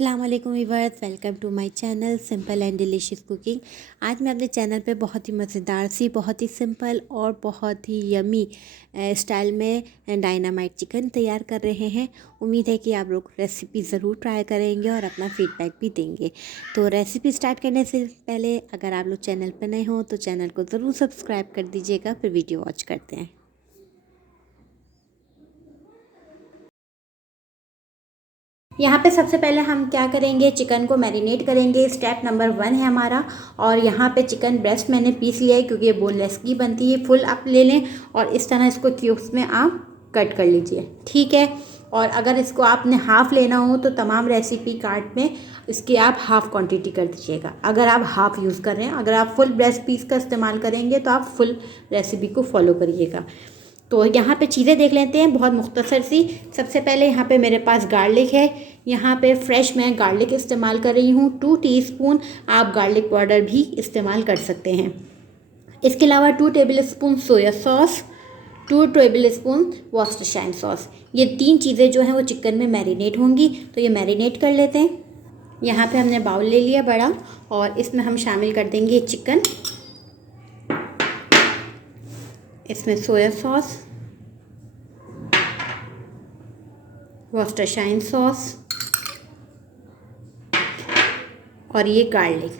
अस्सलाम वालेकुम viewers, welcome to my channel simple and delicious cooking. आज मैं अपने चैनल पे बहुत ही मज़ेदार सी, बहुत ही सिंपल और बहुत ही यमी स्टाइल में डायनामाइट चिकन तैयार कर रहे हैं। उम्मीद है कि आप लोग रेसिपी ज़रूर ट्राई करेंगे और अपना फीडबैक भी देंगे। तो रेसिपी स्टार्ट करने से पहले अगर आप लोग चैनल पर नए हो तो चैनल को ज़रूर सब्सक्राइब कर दीजिएगा। फिर वीडियो वॉच करते हैं। यहाँ पे सबसे पहले हम क्या करेंगे, चिकन को मैरिनेट करेंगे। स्टेप नंबर 1 है हमारा। और यहाँ पे चिकन ब्रेस्ट मैंने पीस लिया है क्योंकि ये बोनलेस की बनती है। फुल आप ले लें और इस तरह इसको क्यूब्स में आप कट कर लीजिए, ठीक है। और अगर इसको आपने हाफ़ लेना हो तो तमाम रेसिपी कार्ड में इसकी आप हाफ़ क्वांटिटी कर दीजिएगा, अगर आप हाफ़ यूज़ कर रहे हैं। अगर आप फुल ब्रेस्ट पीस का इस्तेमाल करेंगे तो आप फुल रेसिपी को फॉलो करिएगा। तो यहाँ पे चीज़ें देख लेते हैं बहुत मुख्तसर सी। सबसे पहले यहाँ पे मेरे पास गार्लिक है। यहाँ पे फ्रेश मैं गार्लिक इस्तेमाल कर रही हूँ। 2 टीस्पून आप गार्लिक पाउडर भी इस्तेमाल कर सकते हैं। इसके अलावा 2 tablespoon soya sauce, 2 tablespoon Worcestershire sauce. ये 3 चीज़ें जो हैं वो चिकन में मैरिनेट होंगी, तो ये मैरिनेट कर लेते हैं। यहाँ पे हमने बाउल ले लिया बड़ा और इसमें हम शामिल कर देंगे चिकन। इसमें सोया सॉस, वॉर्सेस्टाइन सॉस और ये गार्लिक।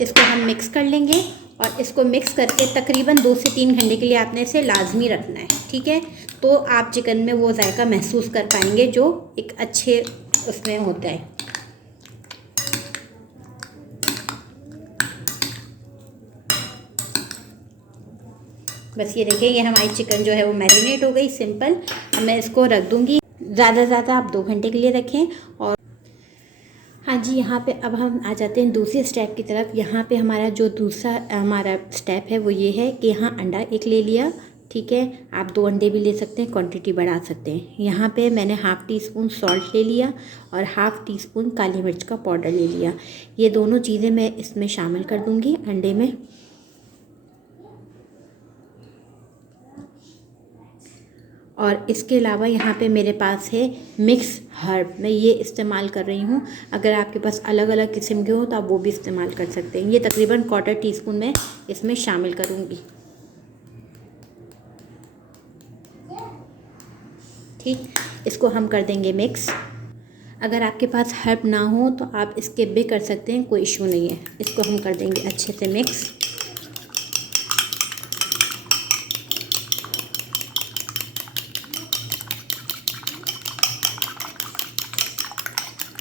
इसको हम मिक्स कर लेंगे और इसको मिक्स करके तकरीबन 2 से 3 घंटे के लिए आपने इसे लाजमी रखना है, ठीक है। तो आप चिकन में वो जायका महसूस कर पाएंगे जो एक अच्छे उसमें होता है। बस ये देखिए, ये हमारी चिकन जो है वो मैरिनेट हो गई सिंपल। अब मैं इसको रख दूँगी। ज़्यादा से ज़्यादा आप 2 घंटे के लिए रखें। और हाँ जी, यहाँ पे अब हम आ जाते हैं दूसरे स्टेप की तरफ। यहाँ पे हमारा जो दूसरा हमारा स्टेप है वो ये है कि यहाँ अंडा एक ले लिया, ठीक है। आप 2 अंडे भी ले सकते हैं, क्वांटिटी बढ़ा सकते हैं। यहाँ पे मैंने हाफ़ टी स्पून सॉल्ट ले लिया और हाफ़ टी स्पून काली मिर्च का पाउडर ले लिया। ये दोनों चीज़ें मैं इसमें शामिल कर दूँगी अंडे में। और इसके अलावा यहाँ पे मेरे पास है मिक्स हर्ब, मैं ये इस्तेमाल कर रही हूँ। अगर आपके पास अलग अलग किस्म के हो तो आप वो भी इस्तेमाल कर सकते हैं। ये तकरीबन 1/4 टीस्पून मैं इसमें शामिल करूँगी, ठीक। इसको हम कर देंगे मिक्स। अगर आपके पास हर्ब ना हो तो आप स्किप भी कर सकते हैं, कोई इशू नहीं है। इसको हम कर देंगे अच्छे से मिक्स।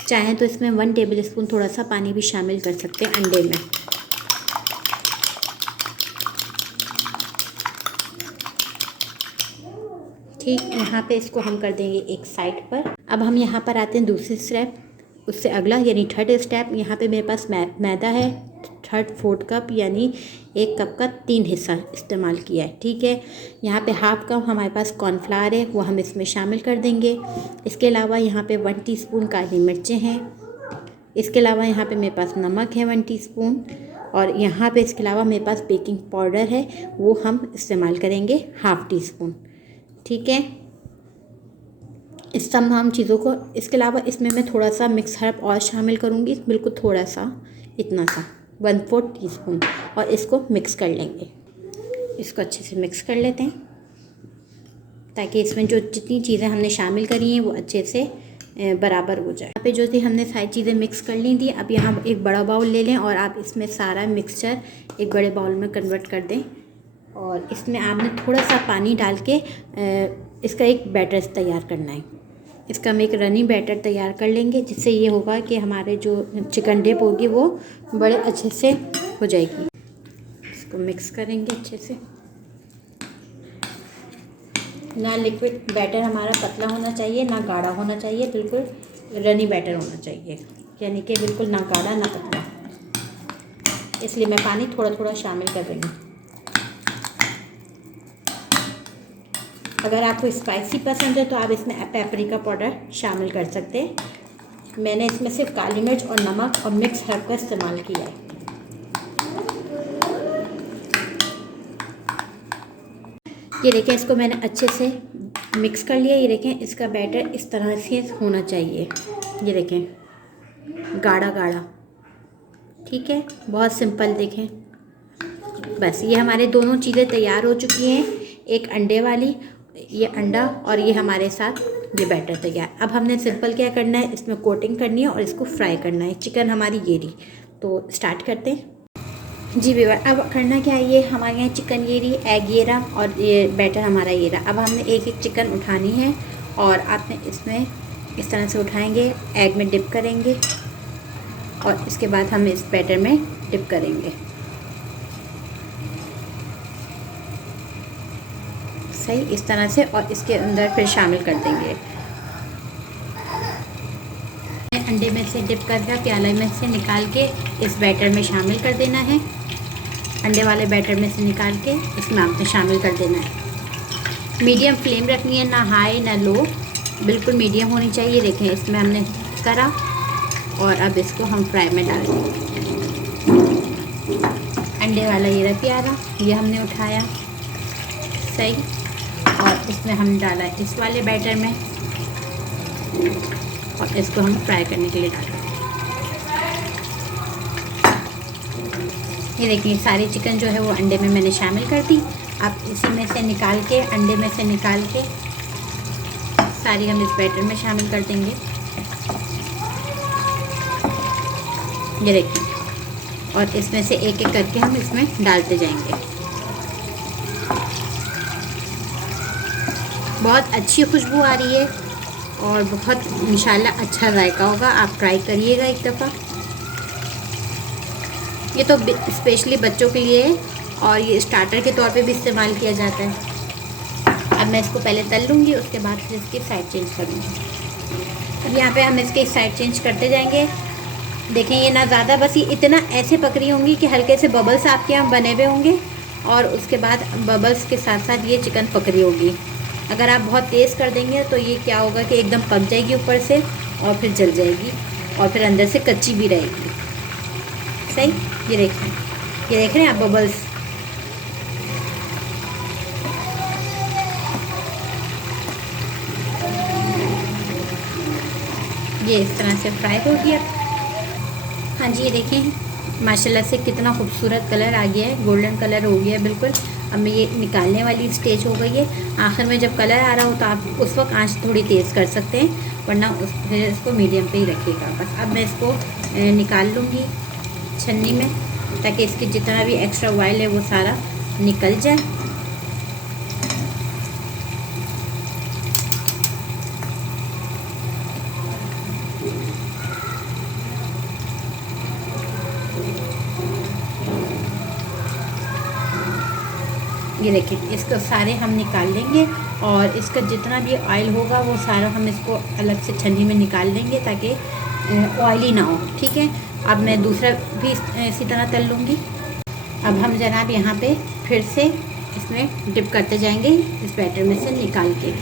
चाहें तो इसमें 1 टेबलस्पून थोड़ा सा पानी भी शामिल कर सकते हैं अंडे में। ठीक, यहाँ पे इसको हम कर देंगे एक साइड पर। अब हम यहाँ पर आते हैं दूसरे स्टेप, उससे अगला यानी 3rd स्टेप। यहाँ पे मेरे पास मैदा है 3/4 कप, यानी 1 कप का 3 हिस्सा इस्तेमाल किया है, ठीक है। यहाँ पे हाफ़ कप हमारे पास कॉर्नफ्लावर है, वो हम इसमें शामिल कर देंगे। इसके अलावा यहाँ पे 1 टीस्पून काली मिर्चें हैं। इसके अलावा यहाँ पे मेरे पास नमक है 1 टीस्पून। और यहाँ पे इसके अलावा मेरे पास बेकिंग पाउडर है, वो हम इस्तेमाल करेंगे हाफ़ टी स्पून, ठीक है। इस तमाम चीज़ों को, इसके अलावा इसमें मैं थोड़ा सा मिक्स हर्ब और शामिल करूँगी, बिल्कुल थोड़ा सा, इतना सा 1/4 टीस्पून। और इसको मिक्स कर लेंगे। इसको अच्छे से मिक्स कर लेते हैं ताकि इसमें जो जितनी चीज़ें हमने शामिल करी हैं वो अच्छे से बराबर हो जाए। यहाँ पे जो थी हमने सारी चीज़ें मिक्स कर ली थी। अब यहाँ एक बड़ा बाउल ले लें और आप इसमें सारा मिक्सचर एक बड़े बाउल में कन्वर्ट कर दें। और इसमें आपने थोड़ा सा पानी डाल के इसका एक बैटर तैयार करना है। इसका हम एक रनी बैटर तैयार कर लेंगे, जिससे ये होगा कि हमारे जो चिकन डिप होगी वो बड़े अच्छे से हो जाएगी। इसको मिक्स करेंगे अच्छे से। ना लिक्विड बैटर हमारा पतला होना चाहिए, ना गाढ़ा होना चाहिए, बिल्कुल रनी बैटर होना चाहिए, यानी कि बिल्कुल ना गाढ़ा ना पतला। इसलिए मैं पानी थोड़ा थोड़ा शामिल कर रही हूँ। अगर आपको स्पाइसी पसंद है तो आप इसमें पेपरिका पाउडर शामिल कर सकते हैं। मैंने इसमें सिर्फ काली मिर्च और नमक और मिक्स हर्ब का इस्तेमाल किया है। ये देखिए, इसको मैंने अच्छे से मिक्स कर लिया। ये देखें इसका बैटर इस तरह से होना चाहिए, ये देखें गाढ़ा गाढ़ा, ठीक है। बहुत सिंपल देखें। बस ये हमारे दोनों चीज़ें तैयार हो चुकी हैं, एक अंडे वाली, ये अंडा और ये हमारे साथ ये बैटर तैयार। अब हमने सिंपल क्या करना है, इसमें कोटिंग करनी है और इसको फ्राई करना है। चिकन हमारी ये रही, तो स्टार्ट करते हैं। जी व्यूअर, अब करना क्या है, ये हमारे यहाँ चिकन ये रही, एग ये रहा और ये बैटर हमारा ये रहा। अब हमने एक एक चिकन उठानी है और आपने इसमें इस तरह से उठाएंगे, एग में डिप करेंगे और इसके बाद हम इस बैटर में डिप करेंगे, सही इस तरह से, और इसके अंदर फिर शामिल कर देंगे। अंडे में से डिप करके प्याले में से निकाल के इस बैटर में शामिल कर देना है। अंडे वाले बैटर में से निकाल के इसमें आपने शामिल कर देना है। मीडियम फ्लेम रखनी है, ना हाई ना लो, बिल्कुल मीडियम होनी चाहिए। देखें इसमें हमने करा और अब इसको हम फ्राई में डाल देंगे। अंडे वाला ये रहा प्यारा, ये हमने उठाया, सही, और इसमें हम डाला इस वाले बैटर में और इसको हम फ्राई करने के लिए डालें। ये देखिए सारी चिकन जो है वो अंडे में मैंने शामिल कर दी। अब इसी में से निकाल के, अंडे में से निकाल के सारी हम इस बैटर में शामिल कर देंगे। ये देखिए, और इसमें से एक एक करके हम इसमें डालते जाएंगे। बहुत अच्छी खुशबू आ रही है और बहुत इंशाल्लाह अच्छा जायका होगा। आप ट्राई करिएगा एक दफ़ा। ये तो स्पेशली बच्चों के लिए है और ये स्टार्टर के तौर पे भी इस्तेमाल किया जाता है। अब मैं इसको पहले तल लूँगी, उसके बाद फिर इसकी साइड चेंज करूँगी। अब यहाँ पे हम इसके साइड चेंज करते जाएंगे। देखें ये ना ज़्यादा, बस ये इतना ऐसे पक रही होंगी कि हल्के से बबल्स आपके यहाँ बने हुए होंगे और उसके बाद बबल्स के साथ साथ ये चिकन पक रही होगी। अगर आप बहुत तेज़ कर देंगे तो ये क्या होगा कि एकदम पक जाएगी ऊपर से और फिर जल जाएगी और फिर अंदर से कच्ची भी रहेगी, सही। ये देखें, ये देख रहे हैं आप बबल्स। ये इस तरह से फ्राई हो गया। हाँ जी, ये देखें माशाल्लाह से कितना खूबसूरत कलर आ गया है, गोल्डन कलर हो गया है बिल्कुल। अब मैं ये निकालने वाली स्टेज हो गई है। आखिर में जब कलर आ रहा हो तो आप उस वक्त आंच थोड़ी तेज़ कर सकते हैं, वरना फिर इसको मीडियम पे ही रखिएगा। बस अब मैं इसको निकाल लूँगी छन्नी में, ताकि इसकी जितना भी एक्स्ट्रा ऑयल है वो सारा निकल जाए। ये देखिए, इसको सारे हम निकाल लेंगे और इसका जितना भी ऑयल होगा वो सारा हम इसको अलग से छन्नी में निकाल लेंगे ताकि ऑयली ना हो, ठीक है। अब मैं दूसरा भी इसी तरह तल लूँगी। अब हम जनाब यहाँ पे फिर से इसमें डिप करते जाएंगे इस बैटर में से निकाल के।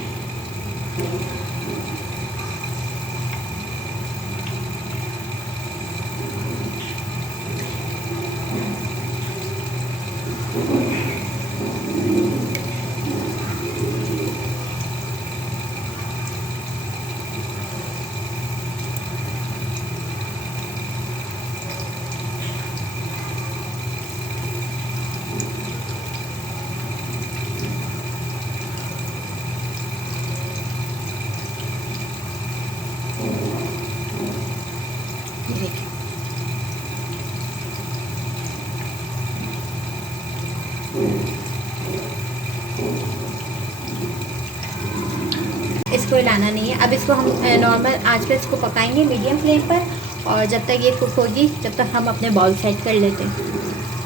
इसको हिलाना नहीं है। अब इसको हम नॉर्मल आंच पे इसको पकाएंगे मीडियम फ्लेम पर, और जब तक ये कुक होगी जब तक हम अपने बाउल सेट कर लेते हैं।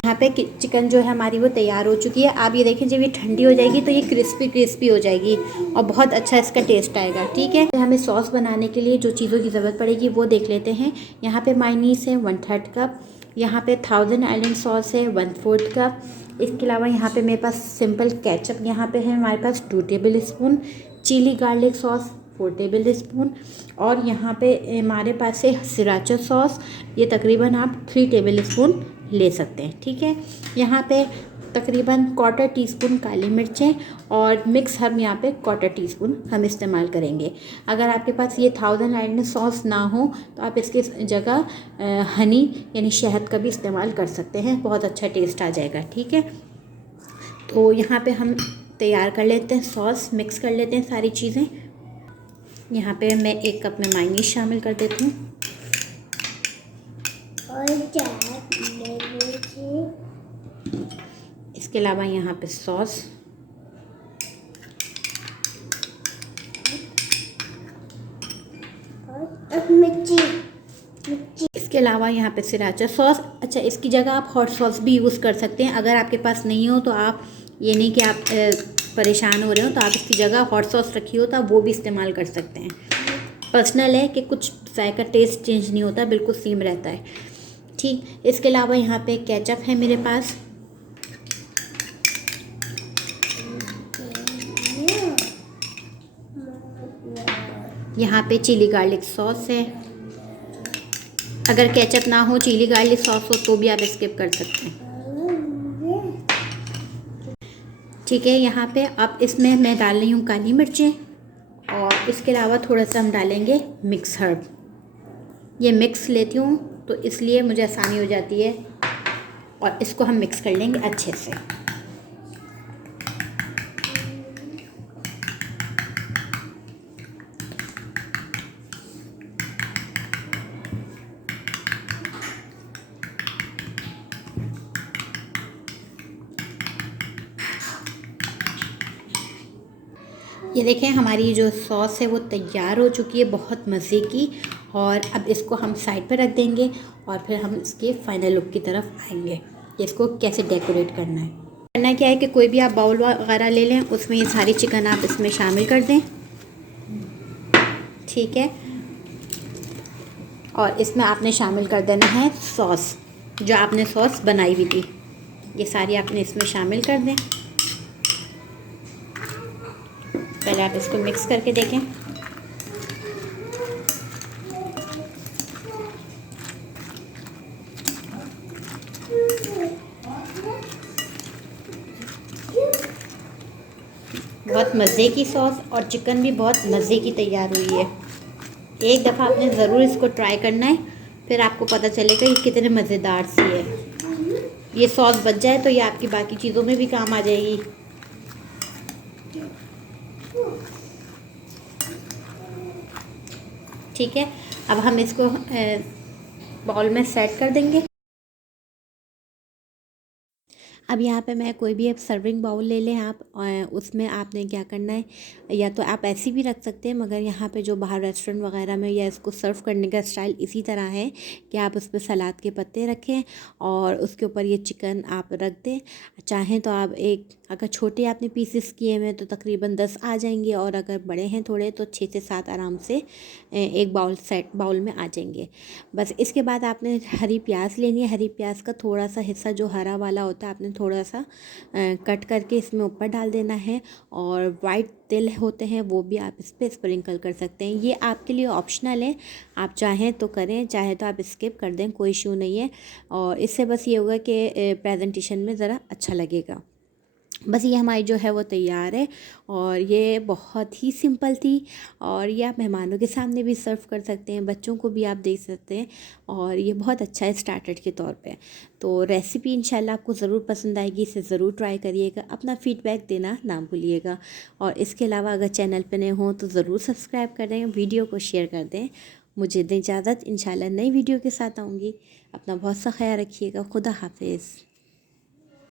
यहाँ पे चिकन जो है हमारी वो तैयार हो चुकी है। आप ये देखें जब ये ठंडी हो जाएगी तो ये क्रिस्पी क्रिस्पी हो जाएगी और बहुत अच्छा इसका टेस्ट आएगा, ठीक है। हमें सॉस बनाने के लिए जो चीज़ों की ज़रूरत पड़ेगी वो देख लेते हैं। यहाँ पे मायोनीज़ है 1/3 कप, यहाँ पे थाउजेंड आइलैंड सॉस है 1/4 कप। इसके अलावा यहाँ पे मेरे पास सिंपल केचप यहाँ पे है हमारे पास 2 tablespoon, chilli garlic sauce 4 tablespoon, और यहाँ पे हमारे पास है सिराचा सॉस, ये तकरीबन आप 3 टेबल स्पून ले सकते हैं, ठीक है। यहाँ पे तकरीबन 1/4 टीस्पून काली मिर्चें और मिक्स हर्ब यहाँ पे 1/4 टीस्पून हम इस्तेमाल करेंगे। अगर आपके पास ये थाउजेंड आइलैंड सॉस ना हो तो आप इसके जगह हनी यानी शहद का भी इस्तेमाल कर सकते हैं, बहुत अच्छा टेस्ट आ जाएगा। ठीक है, तो यहाँ पे हम तैयार कर लेते हैं सॉस, मिक्स कर लेते हैं सारी चीज़ें। यहाँ पे मैं 1 कप में मायोनीज शामिल कर देती हूँ इसके अलावा यहाँ पे सॉस, इसके अलावा यहाँ पे सिराचा सॉस। अच्छा, इसकी जगह आप हॉट सॉस भी यूज़ कर सकते हैं। अगर आपके पास नहीं हो तो आप, ये नहीं कि आप परेशान हो रहे हो तो आप इसकी जगह हॉट सॉस रखी हो तो आप वो भी इस्तेमाल कर सकते हैं। पर्सनल है कि कुछ जायका टेस्ट चेंज नहीं होता, बिल्कुल सेम रहता है। ठीक, इसके अलावा यहाँ पे केचप है मेरे पास। यहाँ पे चिली गार्लिक सॉस है। अगर केचप ना हो, चिली गार्लिक सॉस हो तो भी आप स्किप कर सकते हैं। ठीक है, यहाँ पे अब इसमें मैं डाल रही हूँ काली मिर्चें और इसके अलावा थोड़ा सा हम डालेंगे मिक्स हर्ब। ये मिक्स लेती हूँ तो इसलिए मुझे आसानी हो जाती है, और इसको हम मिक्स कर लेंगे अच्छे से। ये देखें, हमारी जो सॉस है वो तैयार हो चुकी है, बहुत मज़े की। और अब इसको हम साइड पर रख देंगे और फिर हम इसके फाइनल लुक की तरफ आएंगे। इसको कैसे डेकोरेट करना है, क्या है कि कोई भी आप बाउल वगैरह ले लें, उसमें ये सारी चिकन आप इसमें शामिल कर दें। ठीक है, और इसमें आपने शामिल कर देना है सॉस, जो आपने सॉस बनाई हुई थी, ये सारी आपने इसमें शामिल कर दें। पहले आप इसको मिक्स करके देखें। बहुत मज़े की सॉस और चिकन भी बहुत मज़े की तैयार हुई है। एक दफ़ा आपने ज़रूर इसको ट्राई करना है, फिर आपको पता चलेगा ये कितने मज़ेदार सी है। ये सॉस बच जाए तो ये आपकी बाकी चीज़ों में भी काम आ जाएगी। ठीक है, अब हम इसको बाउल में सेट कर देंगे। अब यहाँ पे मैं कोई भी एक सर्विंग बाउल ले लें आप, उसमें आपने क्या करना है, या तो आप ऐसी भी रख सकते हैं, मगर यहाँ पे जो बाहर रेस्टोरेंट वगैरह में या इसको सर्व करने का स्टाइल इसी तरह है कि आप उस पर सलाद के पत्ते रखें और उसके ऊपर ये चिकन आप रख दें। चाहें तो आप अगर छोटे आपने पीसेस किए हैं तो तकरीबन 10 आ जाएंगे, और अगर बड़े हैं थोड़े तो 6 से 7 आराम से एक बाउल में आ जाएंगे। बस इसके बाद आपने हरी प्याज लेनी है। हरी प्याज का थोड़ा सा हिस्सा जो हरा वाला होता है आपने थोड़ा सा कट करके इसमें ऊपर डाल देना है, और वाइट तिल होते हैं वो भी आप इस पर स्प्रिंकल कर सकते हैं। ये आपके लिए ऑप्शनल है, आप चाहें तो करें, चाहे तो आप स्किप कर दें, कोई इशू नहीं है। और इससे बस ये होगा कि प्रेजेंटेशन में ज़रा अच्छा लगेगा। बस ये हमारी जो है वो तैयार है, और ये बहुत ही सिंपल थी, और ये आप मेहमानों के सामने भी सर्व कर सकते हैं, बच्चों को भी आप दे सकते हैं, और ये बहुत अच्छा है स्टार्टर के तौर पे। तो रेसिपी इंशाल्लाह आपको ज़रूर पसंद आएगी, इसे ज़रूर ट्राई करिएगा, अपना फ़ीडबैक देना ना भूलिएगा। और इसके अलावा अगर चैनल पर नए हों तो ज़रूर सब्सक्राइब कर दें, वीडियो को शेयर कर दें। मुझे दें इजाज़त, इंशाल्लाह नई वीडियो के साथ आऊँगी। अपना बहुत सा ख्याल रखिएगा। खुदा हाफिज़।